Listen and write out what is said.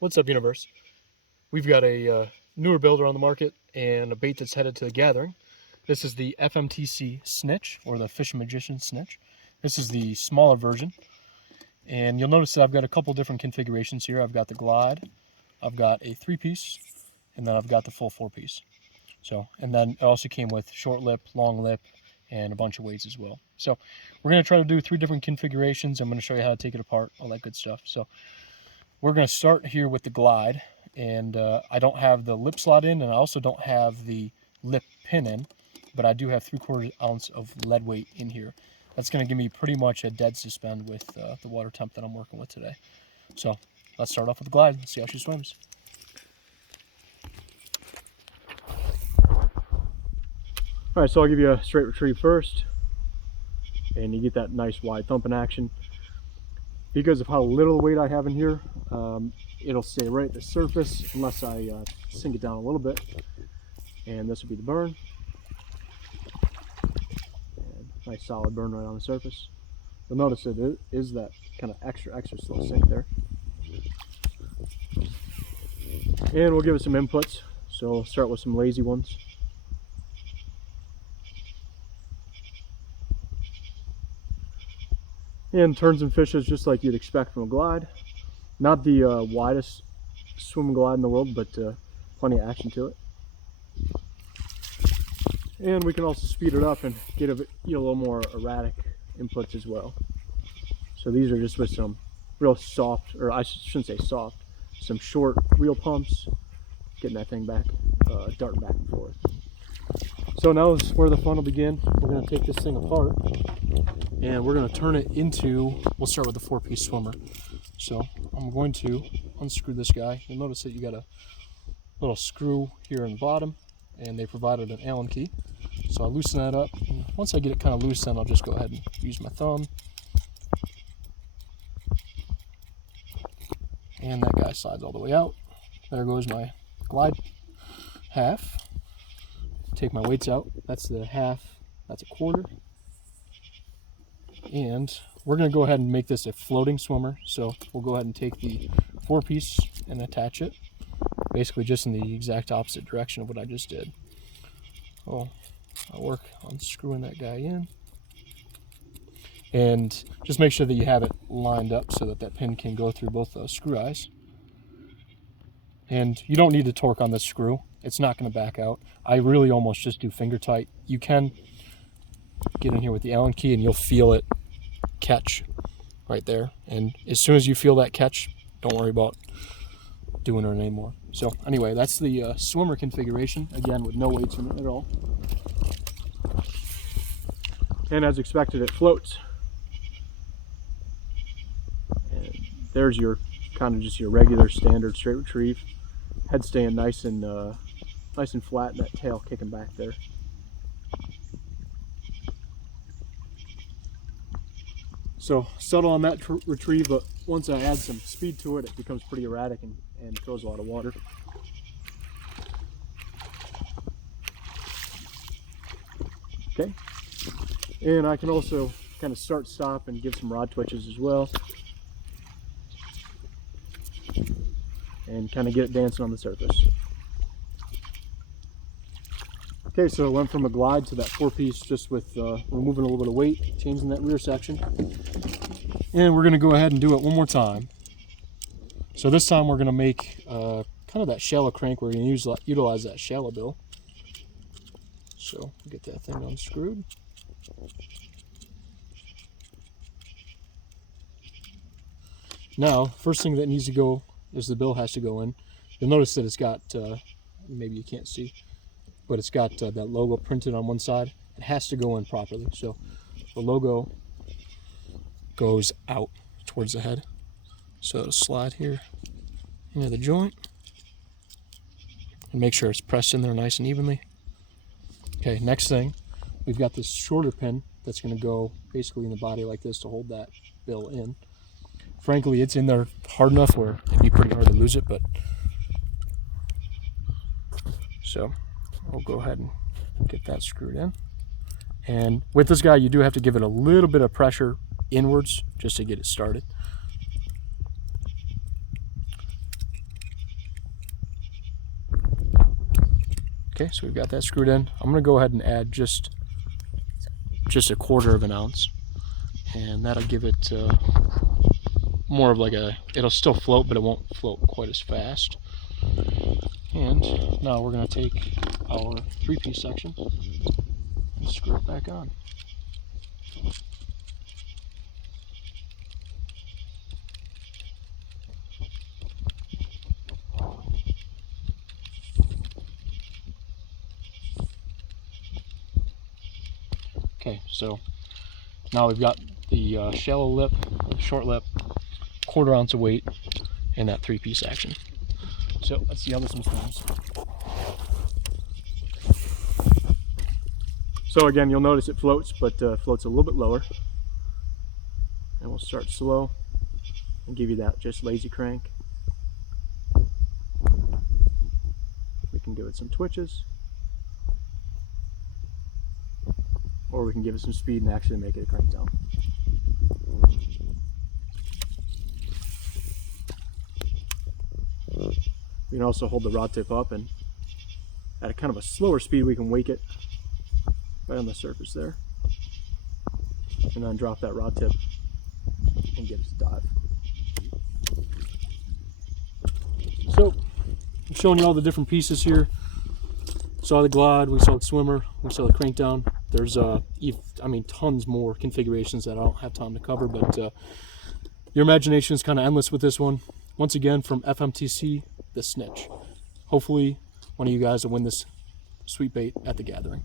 What's up, universe? We've got a newer builder on the market and a bait that's headed to the gathering. This is the FMTC Snitch, or the Fish Magician Snitch. This is the smaller version, and you'll notice that I've got a couple different configurations here. I've got the glide, I've got a 3-piece, and then I've got the full 4-piece. And then it also came with short lip, long lip, and a bunch of weights as well. So we're going to try to do 3 different configurations. I'm going to show you how to take it apart, all that good stuff. So we're going to start here with the glide, and I don't have the lip slot in, and I also don't have the lip pin in, but I do have 3/4 ounce of lead weight in here. That's going to give me pretty much a dead suspend with the water temp that I'm working with today. So let's start off with the glide and see how she swims. All right, so I'll give you a straight retrieve first, and you get that nice wide thumping action. Because of how little weight I have in here, it'll stay right at the surface unless I sink it down a little bit. And this will be the burn. And nice solid burn right on the surface. You'll notice that it is that kind of extra slow sink there. And we'll give it some inputs. So we'll start with some lazy ones. And turns and fishes just like you'd expect from a glide. Not the widest swim glide in the world, but plenty of action to it. And we can also speed it up and get a little more erratic inputs as well. So these are just with some real soft, or I shouldn't say soft, some short reel pumps, getting that thing back, darting back and forth. So now is where the fun will begin. We're going to take this thing apart, and we're going to turn it into, we'll start with the 4-piece swimmer. So I'm going to unscrew this guy. You'll notice that you got a little screw here in the bottom, and they provided an Allen key. So I'll loosen that up. And once I get it kind of loose, then I'll just go ahead and use my thumb. And that guy slides all the way out. There goes my glide half. Take my weights out. That's the half, that's a 1/4. And we're going to go ahead and make this a floating swimmer. So we'll go ahead and take the 4-piece and attach it, basically just in the exact opposite direction of what I just did. Oh, I'll work on screwing that guy in. And just make sure that you have it lined up so that that pin can go through both those screw eyes. And you don't need to torque on this screw. It's not going to back out. I really almost just do finger tight. You can get in here with the Allen key and you'll feel it catch right there. And as soon as you feel that catch, don't worry about doing it anymore. So anyway, that's the swimmer configuration, again with no weights in it at all. And as expected, it floats. And there's your kind of just your regular standard straight retrieve. Head staying nice and flat, and that tail kicking back there. So subtle on that retrieve, but once I add some speed to it, it becomes pretty erratic and throws a lot of water. Okay, and I can also kind of start, stop, and give some rod twitches as well, and kind of get it dancing on the surface. Okay, so it went from a glide to that 4-piece just with removing a little bit of weight, changing that rear section. And we're going to go ahead and do it one more time. So this time we're going to make kind of that shallow crank. We're going to utilize that shallow bill. So get that thing unscrewed. Now, first thing that needs to go is the bill has to go in. You'll notice that it's got, maybe you can't see, but it's got that logo printed on one side. It has to go in properly. So the logo goes out towards the head. So it'll slide here into the joint and make sure it's pressed in there nice and evenly. Okay, next thing, we've got this shorter pin that's going to go basically in the body like this to hold that bill in. Frankly, it's in there hard enough where it'd be pretty hard to lose it, but so I'll go ahead and get that screwed in. And with this guy, you do have to give it a little bit of pressure inwards just to get it started. Okay, so we've got that screwed in. I'm gonna go ahead and add just a 1/4 of an ounce, and that'll give it more of like it'll still float, but it won't float quite as fast. And now we're gonna take our 3-piece section and screw it back on. Okay, so now we've got the shallow lip, the short lip, 1/4 ounce of weight, and that 3-piece action. So let's see how this one swims. So again, you'll notice it floats, but floats a little bit lower. And we'll start slow and give you that just lazy crank. We can give it some twitches, or we can give it some speed and actually make it a crank down. We can also hold the rod tip up, and at a kind of a slower speed we can wake it right on the surface there, and then drop that rod tip and get it to dive. So I'm showing you all the different pieces here. Saw the glide, we saw the swimmer, we saw the crank down. There's tons more configurations that I don't have time to cover, but your imagination is kind of endless with this one. Once again, from FMTC, the Snitch. Hopefully one of you guys will win this sweet bait at the gathering.